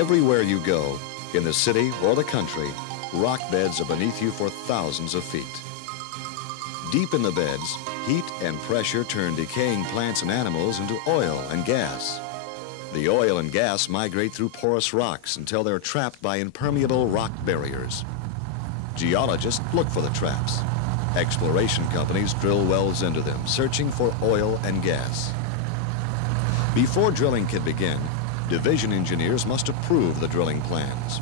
Everywhere you go, in the city or the country, rock beds are beneath you for thousands of feet. Deep in the beds, heat and pressure turn decaying plants and animals into oil and gas. The oil and gas migrate through porous rocks until they're trapped by impermeable rock barriers. Geologists look for the traps. Exploration companies drill wells into them, searching for oil and gas. Before drilling can begin, division engineers must approve the drilling plans.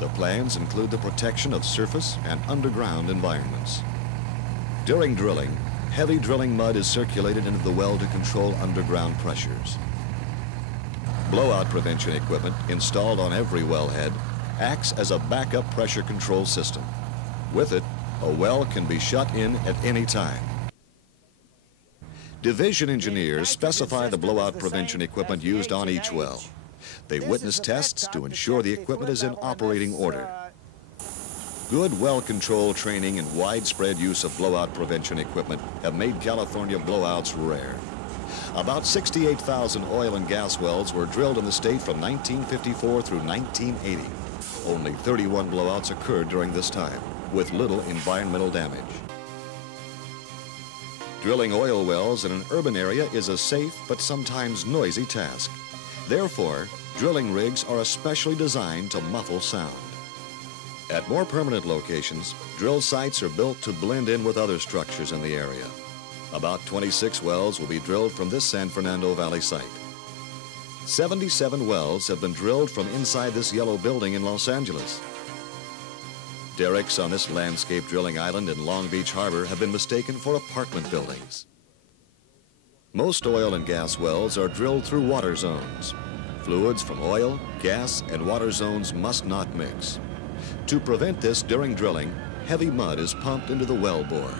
The plans include the protection of surface and underground environments. During drilling, heavy drilling mud is circulated into the well to control underground pressures. Blowout prevention equipment installed on every wellhead acts as a backup pressure control system. With it, a well can be shut in at any time. Division engineers specify the blowout prevention equipment used on each well. They witness tests to ensure the equipment is in operating order. Good well control training and widespread use of blowout prevention equipment have made California blowouts rare. About 68,000 oil and gas wells were drilled in the state from 1954 through 1980. Only 31 blowouts occurred during this time, with little environmental damage. Drilling oil wells in an urban area is a safe but sometimes noisy task. Therefore, drilling rigs are especially designed to muffle sound. At more permanent locations, drill sites are built to blend in with other structures in the area. About 26 wells will be drilled from this San Fernando Valley site. 77 wells have been drilled from inside this yellow building in Los Angeles. Derricks on this landscape drilling island in Long Beach Harbor have been mistaken for apartment buildings. Most oil and gas wells are drilled through water zones. Fluids from oil, gas, and water zones must not mix. To prevent this during drilling, heavy mud is pumped into the well bore.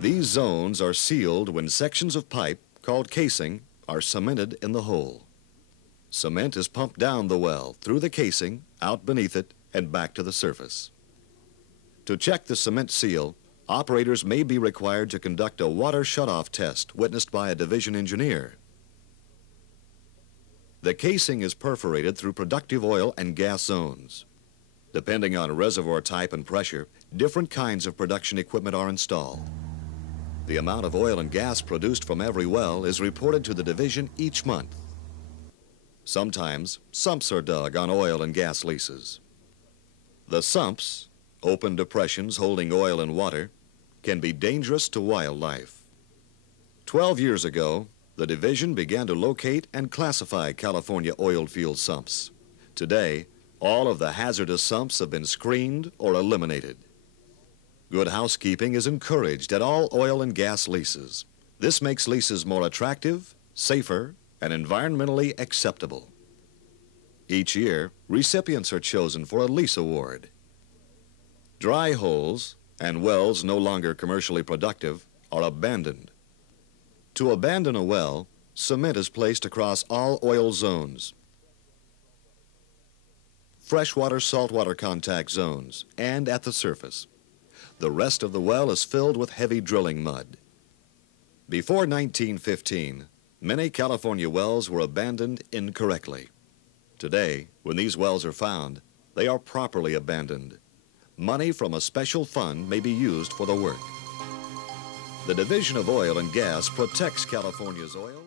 These zones are sealed when sections of pipe, called casing, are cemented in the hole. Cement is pumped down the well, through the casing, out beneath it, and back to the surface. To check the cement seal, operators may be required to conduct a water shutoff test witnessed by a division engineer. The casing is perforated through productive oil and gas zones. Depending on reservoir type and pressure, different kinds of production equipment are installed. The amount of oil and gas produced from every well is reported to the division each month. Sometimes, sumps are dug on oil and gas leases. The sumps, open depressions holding oil and water, can be dangerous to wildlife. 12 years ago, the division began to locate and classify California oil field sumps. Today, all of the hazardous sumps have been screened or eliminated. Good housekeeping is encouraged at all oil and gas leases. This makes leases more attractive, safer, and environmentally acceptable. Each year, recipients are chosen for a lease award. Dry holes and wells no longer commercially productive are abandoned. To abandon a well, cement is placed across all oil zones, freshwater, saltwater contact zones, and at the surface. The rest of the well is filled with heavy drilling mud. Before 1915, many California wells were abandoned incorrectly. Today, when these wells are found, they are properly abandoned. Money from a special fund may be used for the work. The Division of Oil and Gas protects California's oil.